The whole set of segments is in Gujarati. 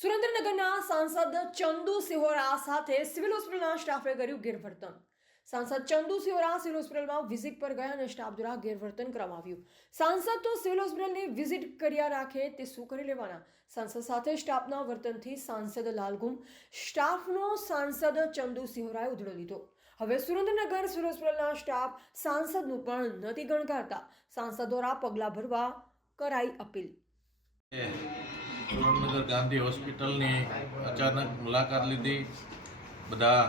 સુરેન્દ્રનગરના સાંસદ ચંદુ સિહોરા સાથે સિવિલ હોસ્પિટલના સ્ટાફે કર્યું ગેરવર્તન. સાંસદ ચંદુ સિહોરા સિવિલ હોસ્પિટલમાં વિઝિટ પર ગયા અને સ્ટાફ દ્વારા ગેરવર્તન કરવામાં આવ્યું. સાંસદ તો સિવિલ હોસ્પિટલની વિઝિટ કર્યા રાખે તે શું કરી લેવાના? સાંસદ સાથે સ્ટાફના વર્તનથી સાંસદ લાલગુમ સ્ટાફનો સાંસદ ચંદુ સિહોરાએ ઉધડો લીધો. હવે સુરેન્દ્રનગર સિવિલ હોસ્પિટલના સ્ટાફ સાંસદનું પણ નથી ગણકારતા. સાંસદ દ્વારા પગલાં ભરવા કરાઈ અપીલ. સુરેન્દ્રનગર ગાંધી હોસ્પિટલની અચાનક મુલાકાત લીધી. બધા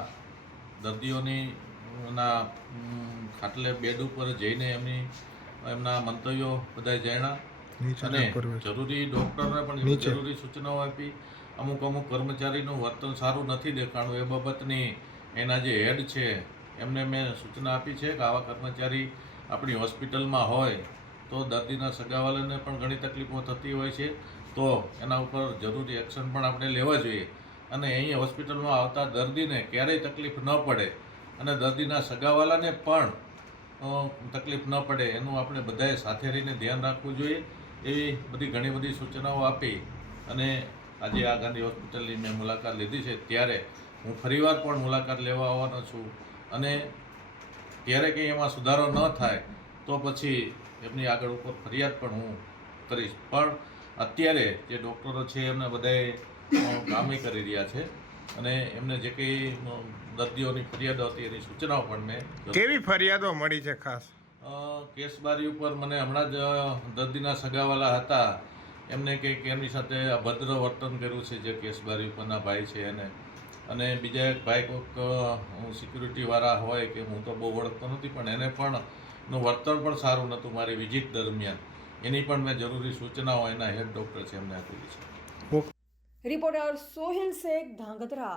દર્દીઓની ના ખાટલે બેડ ઉપર જઈને એમની એમના મંતવ્યો બધા જાણ્યા. અને જરૂરી ડૉક્ટરને પણ જરૂરી સૂચનાઓ આપી. અમુક અમુક કર્મચારીનું વર્તન સારું નથી દેખાણું. એ બાબતની એના જે હેડ છે એમને મેં સૂચના આપી છે કે આવા કર્મચારી આપણી હોસ્પિટલમાં હોય. તો દર્દીના સગાવાલાને પણ ઘણી તકલીફો થતી હોય છે. તો એના ઉપર જરૂરી એક્શન પણ આપણે લેવા જોઈએ. અને અહીં હોસ્પિટલમાં આવતા દર્દીને ક્યારેય તકલીફ ન પડે. અને દર્દીના સગાવાલાને પણ તકલીફ ન પડે એનું આપણે બધાએ સાથે રહીને ધ્યાન રાખવું જોઈએ. એવી બધી ઘણી બધી સૂચનાઓ આપી અને આજે આ ગાંધી હોસ્પિટલની મેં મુલાકાત લીધી છે. ત્યારે હું ફરીવાર પણ મુલાકાત લેવા આવવાનો છું. અને ત્યારે કંઈ એમાં સુધારો ન થાય, તો પછી એમની આગળ ઉપર ફરિયાદ પણ હું કરીશ. પણ અત્યારે જે ડૉક્ટરો છે એમને બધાએ કામે કરી રહ્યા છે અને એમને જે કંઈ દર્દીઓની ફરિયાદો હતી એની સૂચનાઓ પણ મેં કેવી ફરિયાદો મળી છે ખાસ? કેસબારી ઉપર મને હમણાં જ દર્દીના સગાવાલા હતા. એમને કંઈક એમની સાથે અભદ્ર વર્તન કર્યું છે જે કેસબારી ઉપરના ભાઈ છે એને. અને બીજા એક ભાઈ કોઈક સિક્યુરિટીવાળા હોય કે હું તો બહુ ઓળખતો નથી પણ એને પણ નું વર્તન પણ સારું નહોતું મારી વિઝિટ દરમિયાન. એની પણ મેં જરૂરી સૂચનાઓ એના હેડ ડૉક્ટર છે એમને આપેલી છે. રિપોર્ટર સોહિલ શેખ ધાંગધ્રા.